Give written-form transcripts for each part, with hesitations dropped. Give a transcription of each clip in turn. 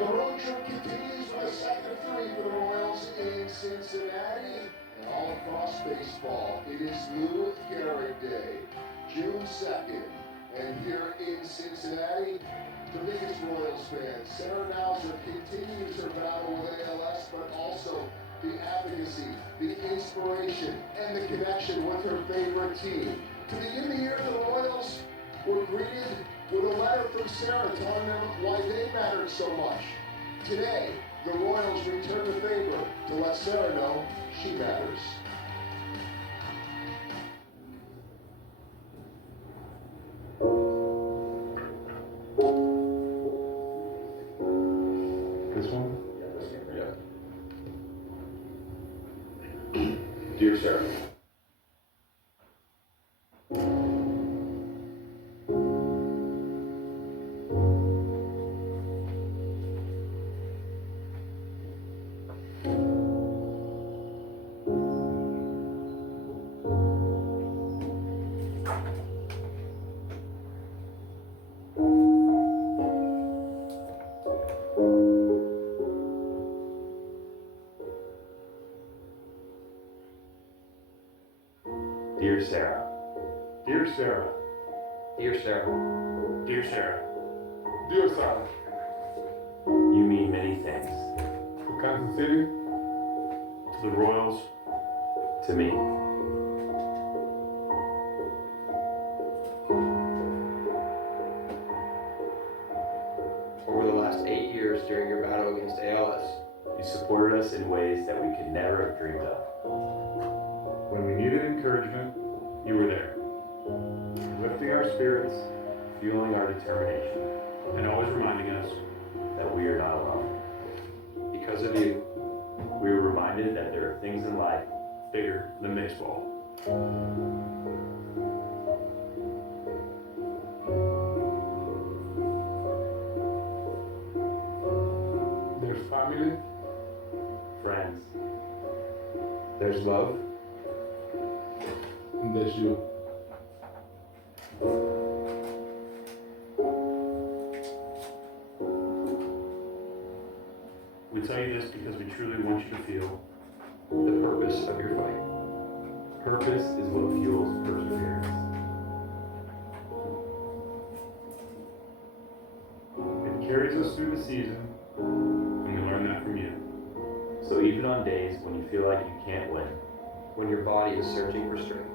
The road trip continues with a second of three for the Royals in Cincinnati. And all across baseball, it is Lou Gehrig Day, June 2nd. And here in Cincinnati, the biggest Royals fan, Sarah Nauser, continues her battle with ALS, but also the advocacy, the inspiration, and the connection with her favorite team. To begin the year, the Royals were greeted with a letter from Sarah telling them why they mattered so much. Today, the Royals return the favor to let Sarah know she matters. This one? Yeah, this one, yeah. Dear Sarah. Dear Sarah. Dear Sarah. Dear Sarah. Dear Sarah. Dear Sarah, You mean many things to Kansas City, To the Royals, to me. Over the last 8 years during your battle against ALS, You supported us in ways that we could never have dreamed of. when we needed encouragement, you were there, lifting our spirits Fueling our determination and always reminding us that we are not alone. because of you, We were reminded that there are things in life bigger than baseball. there's family, friends, there's love, and there's you. We tell you this because we truly want you to feel the purpose of your fight. Purpose is what fuels perseverance. it carries us through the season, and we learn that from you. So even on days when you feel like you can't win, When your body is searching for strength,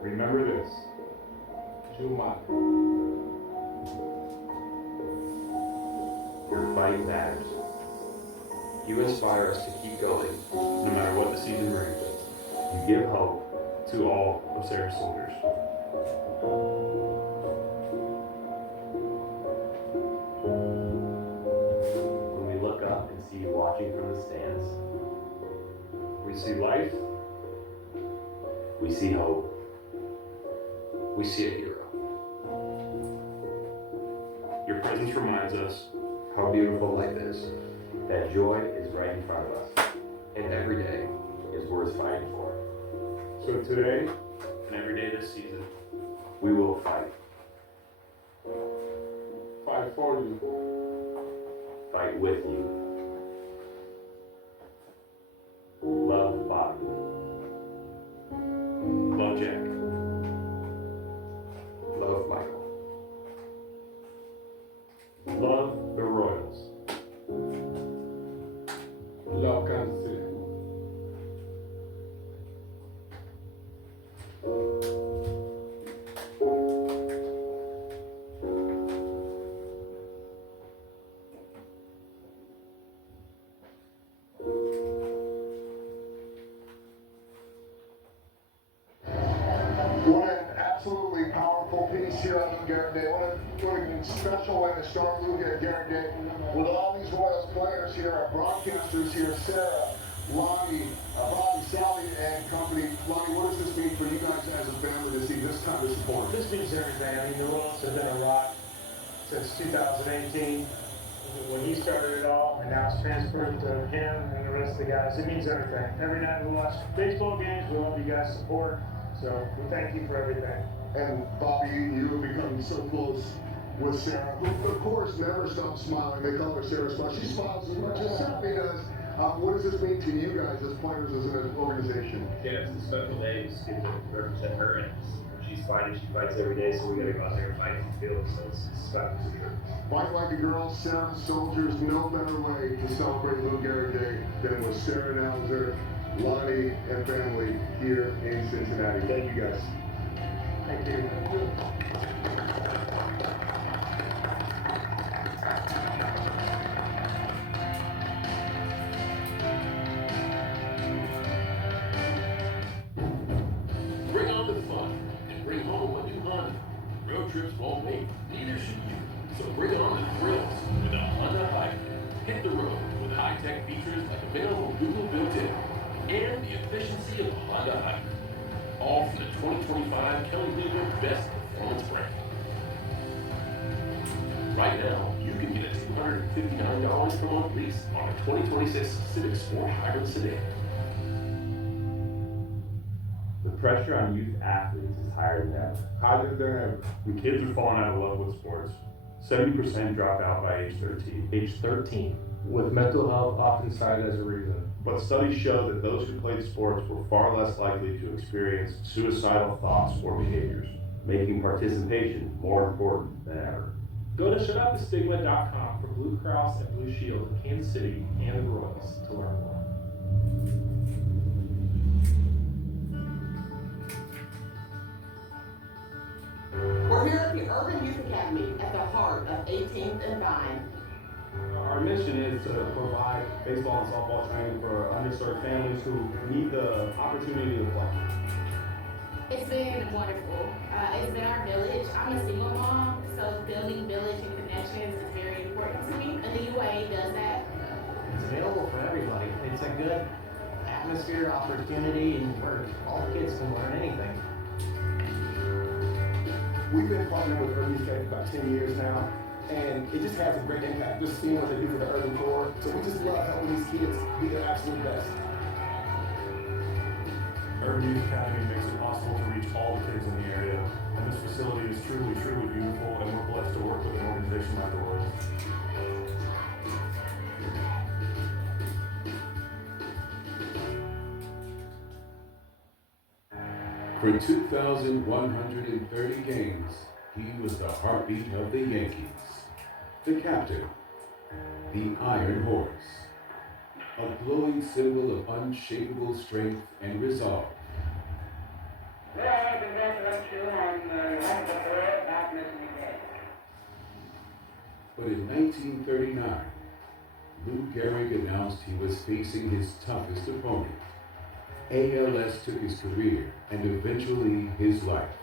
Remember this, You matter. your fight matters. you inspire us to keep going. no matter what the season brings, You give hope. to all of Sarah's soldiers. When we look up and see you watching from the stands, We see life, we see hope. We see a hero. your presence reminds us How beautiful life is, That joy is right in front of us, and every day is worth fighting for. so today and every day this season, We will fight. Fight for you. Fight with you. Love Bobby. love Jack. love Michael. Love the Royals. Love Kansas City. What an absolutely powerful piece here on Gehrig Day. What a special way to start Lou Gehrig Day with all these Royals players here, our broadcasters here, Sarah, Lonnie, Bobby, Sally, and company. Lonnie, what does this mean for you guys as a family to see this kind of support? This means everything. I mean, the Royals have been a rock since 2018 when he started it all, and now it's transferred to him and the rest of the guys. It means everything. Every night we watch baseball games, we love you guys' support. So we thank you for everything. And Bobby, you have become so close with Sarah, who of course never stops smiling. They call her Sarah Smile. She smiles as much as Stephanie does. What does this mean to you guys as players, as an organization? Yeah, it's a special day. Just get to represent her, and when she's fighting, she fights every day. So we got to go out there and fight and field. So it's special for sure. Fight like a girl, Sarah Soldiers. No better way to celebrate Lou Gehrig Day than with Sarah Nauser, Lonnie, and family here in Cincinnati. Thank you guys. Thank you. Bring on the fun and bring home a new Honda. Road trips won't wait, neither should you. So bring on the thrills with a Honda Hike. Hit the road with high-tech features like available Google built-in and the efficiency of a Honda Hike. All from the 2025 Kelly Lever Best Performance Brand. Right now, you can get a $259 per month lease on a 2026 Civic Sport Hybrid Sedan. The pressure on youth athletes is higher than ever. Higher than ever. The kids are falling out of love with sports. 70% drop out by age 13. Age 13. with mental health often cited as a reason. But studies show that those who played sports were far less likely to experience suicidal thoughts or behaviors, making participation more important than ever. Go to shutupthestigma.com for Blue Cross and Blue Shield of Kansas City and the Royals to learn more. We're here at the Urban Youth Academy at the heart of 18th and Vine. Our mission is to provide baseball and softball training for underserved families who need the opportunity to play. It's been wonderful. It's been our village. I'm a single mom, so building village and connections is very important to me. And the UA does that. It's available for everybody. It's a good atmosphere, opportunity, and where all kids can learn anything. We've been partnering with Urban Youth Academy for about 10 years now, and it just has a great impact, just seeing what they do for the urban core. So we just love helping these kids be their absolute best. Urban Youth Academy makes it possible to reach all the kids in the area, and this facility is truly, truly beautiful, and we're blessed to work with an organization like the Royals. For 2,130 games, he was the heartbeat of the Yankees, the captain, the Iron Horse, a glowing symbol of unshakable strength and resolve. But in 1939, Lou Gehrig announced he was facing his toughest opponent. ALS took his career and eventually his life,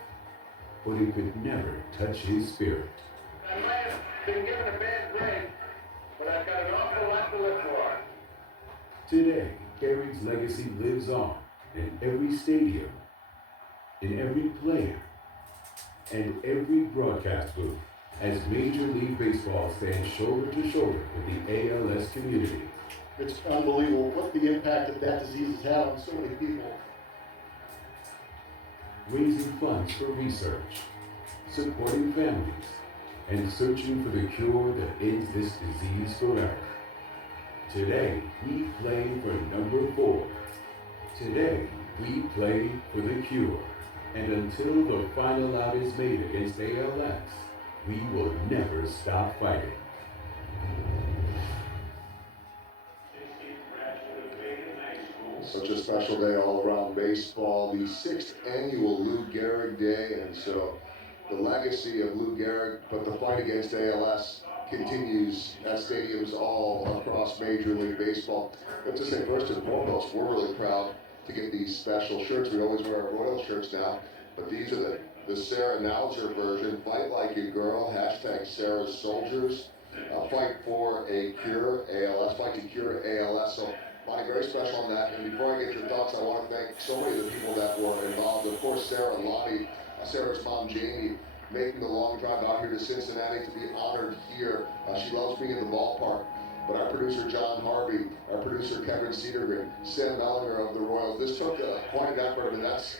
but it could never touch his spirit. I might have been given a bad grade, but I've got an awful lot to live for. Today, Gehrig's legacy lives on in every stadium, in every player, and every broadcast booth, as Major League Baseball stands shoulder to shoulder with the ALS community. It's unbelievable what the impact that disease has had on so many people. Raising funds for research, supporting families, and searching for the cure that ends this disease forever. Today, we play for number 4. Today, we play for the cure. And until the final out is made against ALS, we will never stop fighting. Such a special day all around baseball, the 6th annual Lou Gehrig Day, and so the legacy of Lou Gehrig, but the fight against ALS continues at stadiums all across Major League Baseball. I have to say, first and foremost, we're really proud to get these special shirts. We always wear our Royal shirts now, but these are the Sarah Nauser version. Fight like a girl, hashtag Sarah Soldiers. Fight for a cure, ALS, fight to cure ALS. So, Bonnie, very special on that. And before I get your thoughts, I want to thank so many of the people that were involved. Of course, Sarah and Lonnie, Sarah's mom, Jamie, making the long drive out here to Cincinnati to be honored here. She loves being in the ballpark. But our producer, John Harvey, our producer, Kevin Cedargren, Sam Mellinger of the Royals. This took quite an effort, and that's,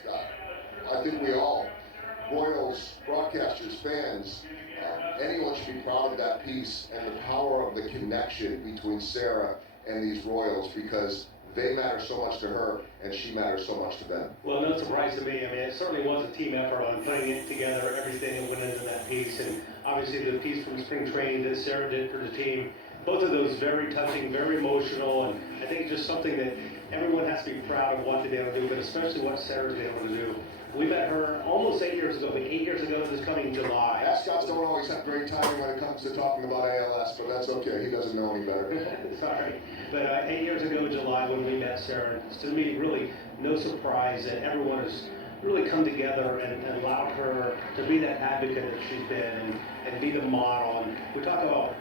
I think we all, Royals, broadcasters, fans, anyone should be proud of that piece and the power of the connection between Sarah and these Royals, because they matter so much to her and she matters so much to them. Well, no surprise to me. I mean, it certainly was a team effort on putting it together, everything that went into that piece, and obviously the piece from spring training that Sarah did for the team. Both of those very touching, very emotional, and I think just something that everyone has to be proud of what they've been able to do, but especially what Sarah's been able to do. We met her almost 8 years ago, but 8 years ago this coming July. Mascots don't always have great timing when it comes to talking about ALS, but that's okay. He doesn't know any better. Sorry. But 8 years ago in July when we met Sarah, to me, really no surprise that everyone has really come together and allowed her to be that advocate that she's been and be the model. And we talk about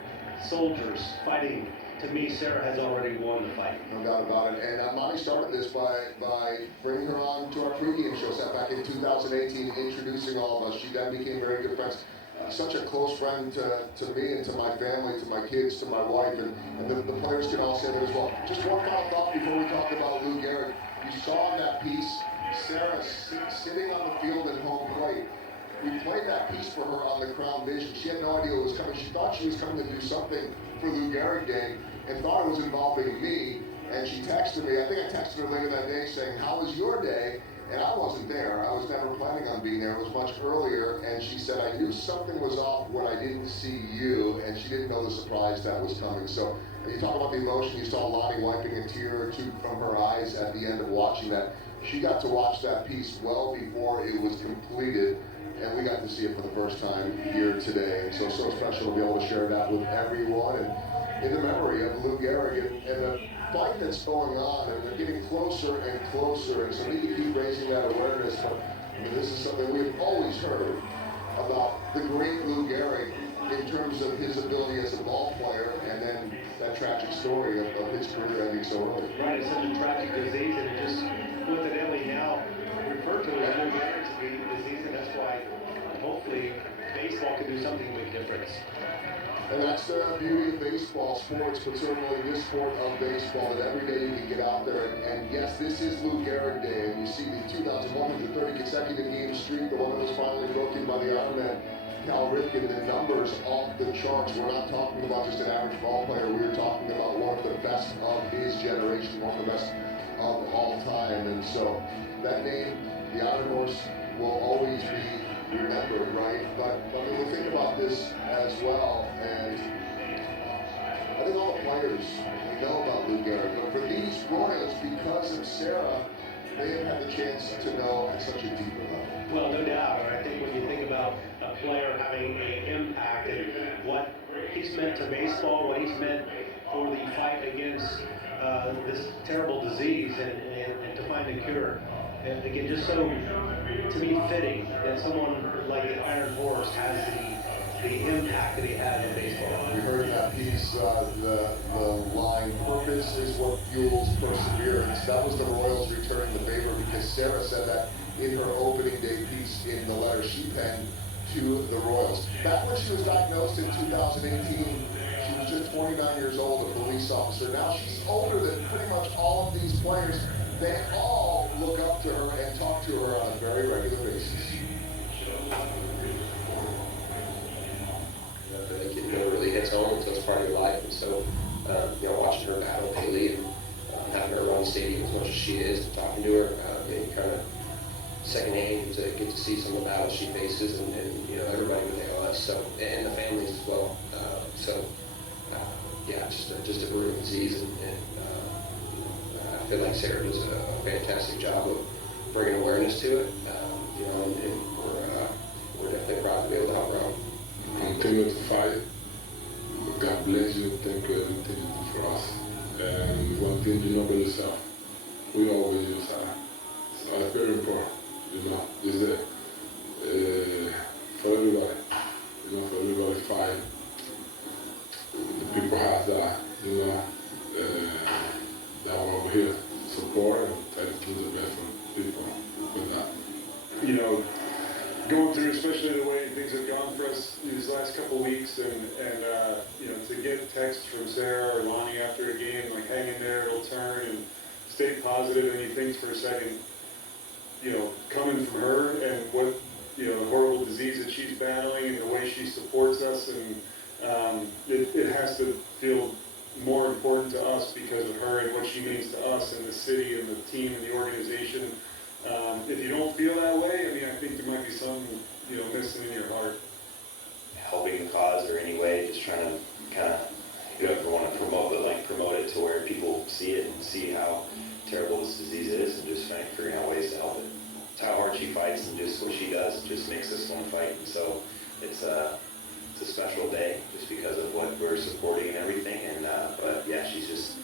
soldiers fighting. To me, Sarah has already won the fight. No doubt about it. And Monty started this by bringing her on to our pregame show set back in 2018, introducing all of us. She then became very good friends. Such a close friend to me and to my family, to my kids, to my wife, and the players can all say that as well. Just one final thought before we talk about Lou Gehrig. You saw in that piece Sarah sitting on the field at home plate. We played that piece for her on the Crown Vision. She had no idea what was coming. She thought she was coming to do something for Lou Gehrig Day and thought it was involving me. And she texted me. I think I texted her later that day saying, "How was your day?" And I wasn't there. I was never planning on being there. It was much earlier. And she said, "I knew something was off when I didn't see you." And she didn't know the surprise that was coming. So you talk about the emotion. You saw Lonnie wiping a tear or two from her eyes at the end of watching that. She got to watch that piece well before it was completed. And we got to see it for the first time here today. And so special to be able to share that with everyone. And in the memory of Lou Gehrig and the fight that's going on, and they're getting closer and closer. And so we need to keep raising that awareness. But I mean, this is something we've always heard about the great Lou Gehrig in terms of his ability as a ball player, and then that tragic story of his career ending so early. Right, it's such a tragic disease, and it just coincidentally now referred to as Lou Gehrig's disease, and that's why hopefully baseball can do something to make a difference. And that's the beauty of baseball, sports, but certainly this sport of baseball, that every day you can get out there. And yes, this is Lou Gehrig Day, and you see the 2,130 consecutive game streak, the one that was finally broken by the Ironman, Cal Ripken, the numbers off the charts. We're not talking about just an average ball player. We're talking about one of the best of his generation, one of the best of all time. And so that name, the Iron Horse, will always be remembered, right? But I mean, we think about this as well, and I think all the players, we know about Lou Gehrig, but for these Royals, because of Sarah, they have had the chance to know at such a deeper level. Well, no doubt. I think when you think about a player having an impact and what he's meant to baseball, what he's meant for the fight against this terrible disease and to find a cure, and again, just so to be fitting that someone like the Iron Horse has the impact that he had in baseball. We heard in that piece the line, "Purpose is what fuels perseverance." That was the Royals returning the favor, because Sarah said that in her opening day piece in the letter she penned to the Royals. Back when she was diagnosed in 2018, she was just 29 years old, a police officer. Now she's older than pretty much all of these players. They all look up to her and talk to her on a very regular basis. It never really hits home until it's part of your life, and so watching her battle daily and having her around the stadium as much as she is, and talking to her, you kind of secondhand to get to see some of the battles she faces, and everybody with ALS, so, and the families as well. Just a brutal disease, and I feel like Sarah does a fantastic job of bringing awareness to it, and we're definitely proud to be able to help her out. Continue to fight. God bless you. Thank you for everything you do for us. And one thing you know about yourself, we always use that. So it's very important, is that for everybody, for everybody fight. The people have that, that are over here support and try to do the best for people with that. Going through, especially the way things have gone for us these last couple of weeks, and to get a text from Sarah or Lonnie after a game, like, hang in there, it'll turn, and stay positive, and he thinks for a second, coming from her and what, you know, the horrible disease that she's battling and the way she supports us, and it has to feel more important to us because of her and what she means to us and the city and the team and the organization. If you don't feel that way, I mean, I think there might be something, you know, missing in your heart. Helping the cause or any way, just trying to kind of, you don't ever want to promote, but like promote it to where people see it and see how terrible this disease is, and just trying to figure out ways to help it. It's how hard she fights and just what she does just makes us want to fight. And so it's a special day just because of what we're supporting and everything. And but yeah, she's just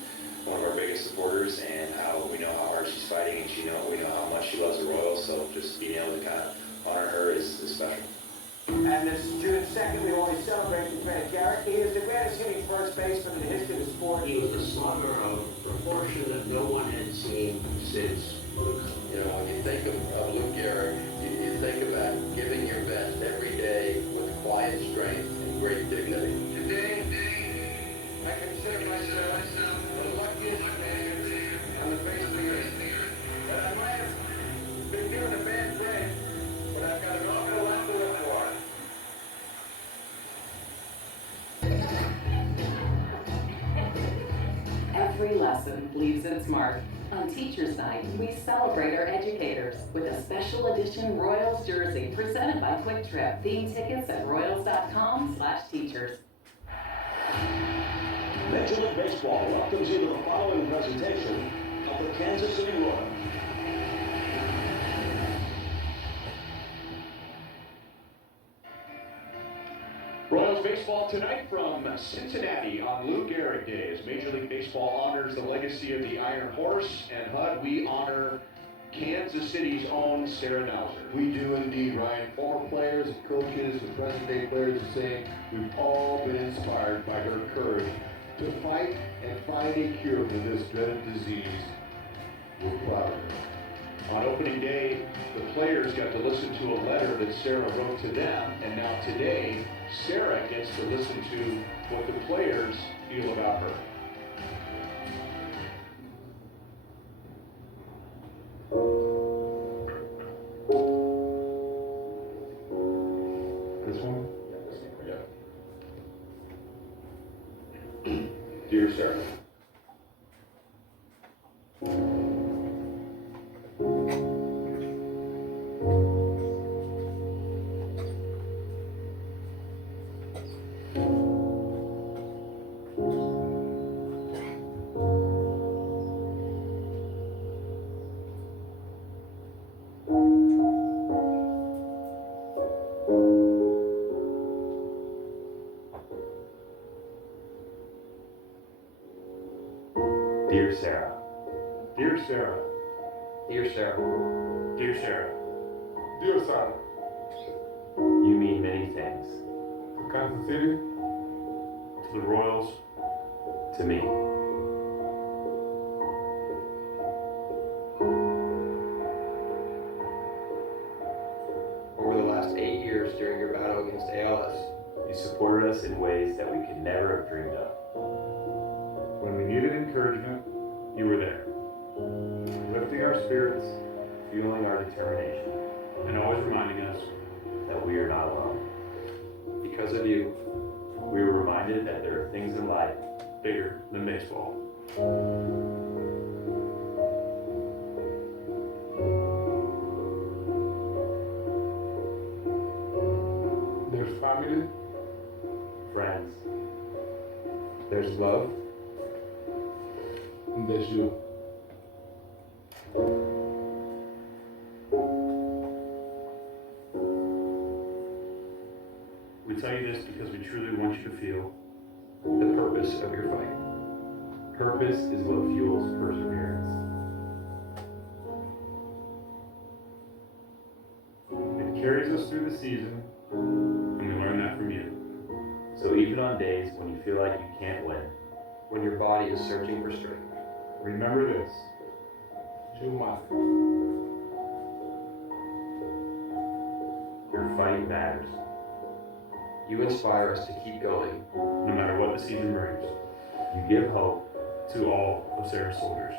one of our biggest supporters, and how we know how hard she's fighting, and we know how much she loves the Royals. So just being able to kind of honor her is special. And this June 2nd, we always celebrate Lieutenant Gehrig. He is the greatest hitting first baseman in the history of the sport. He was a slugger of proportion that no one had seen since Luke. You know, when you think of Luke Gehrig, you think about giving your best every day with quiet strength and great dignity. Today, I consider myself the luckiest man on the face of the earth. That I might have been given a bad day, but I've got an awful lot to live for. Every lesson leaves its mark. On Teachers Night, we celebrate our educators with a special edition Royals jersey presented by Quick Trip. Theme tickets at royals.com/teachers. Major League Baseball welcomes you to the following presentation of the Kansas City Royals. Royals baseball tonight from Cincinnati on Lou Gehrig Day, as Major League Baseball honors the legacy of the Iron Horse, and HUD, we honor Kansas City's own Sarah Nauser. We do indeed, Ryan. Former players and coaches and present-day players are saying we've all been inspired by her courage to fight and find a cure for this dreaded disease. We're proud of her. On opening day, the players got to listen to a letter that Sarah wrote to them, and now today, Sarah gets to listen to what the players feel about her. This one? Yeah. Dear Sarah. Dear Sarah. Dear Sarah. Dear Sarah. Dear Sarah. Dear Sarah. You mean many things. To Kansas City. To the Royals. To me. Over the last 8 years during your battle against ALS, You supported us in ways that we could never have dreamed of. When we needed encouragement, you were there. Lifting our spirits, fueling our determination, And always reminding us that we are not alone. because of you, We were reminded that there are things in life bigger than baseball. There's family. friends. there's love, And there's you. We tell you this because we truly want you to feel the purpose of your fight. Purpose is what fuels perseverance. it carries us through the season, and we learn that from you. So even on days when you feel like you can't win, When your body is searching for strength, remember this. You must. Your fight matters. you inspire us to keep going. No matter what the season brings. You give hope To all of Sarah's soldiers.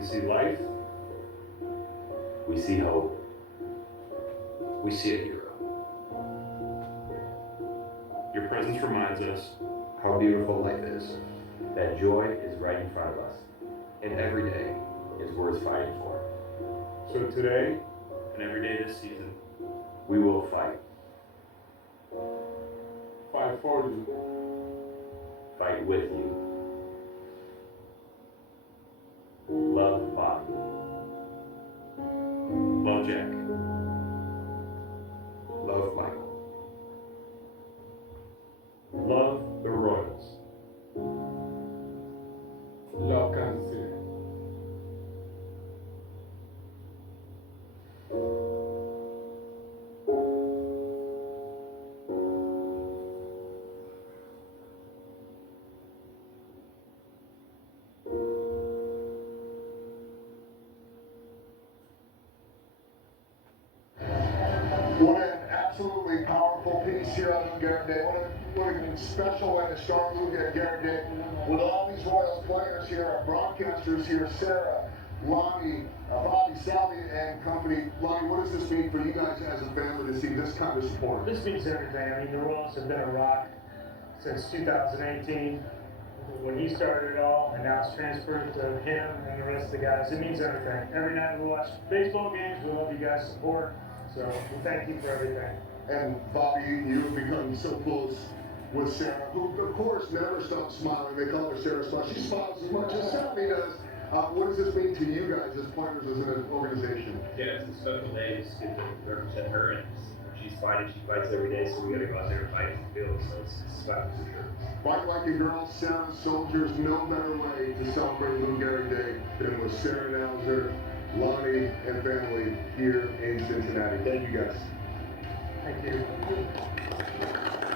We see life. We see hope. We see a hero. Your presence reminds us How beautiful life is. That joy is right in front of us. And every day It's worth fighting for. So today, and every day this season, We will fight. Fight for you. Fight with you. Love Bobby. love Jack. love Michael. Love the Royals. Love Kansas City. What an absolutely powerful piece here on Gehrig Day. What a special and a strong move at Gehrig Day. With all these Royals players here, our broadcasters here, Sarah, Lonnie, Bobby, Sally, and company. Lonnie, what does this mean for you guys as a family to see this kind of support? This means everything. I mean, the Royals have been a rock since 2018 when he started it all, and now it's transferred to him and the rest of the guys. It means everything. Every night we watch baseball games, we love you guys' support. So we thank you for everything. And Bobby, you've become so close with Sarah, who of course never stops smiling. They call her Sarah Smile. She smiles as much as Sally does. What does this mean to you guys as players, as an organization? Yeah, it's a special day. It's good to represent her, and she's fighting. She fights every day, so we gotta go out there and fight and feel. So it's special for sure. Fight like a girl, Sarah Soldiers. No better way to celebrate Lou Gehrig Day than with Sarah Nauser, Lonnie, and family here in Cincinnati. Thank you guys. Thank you.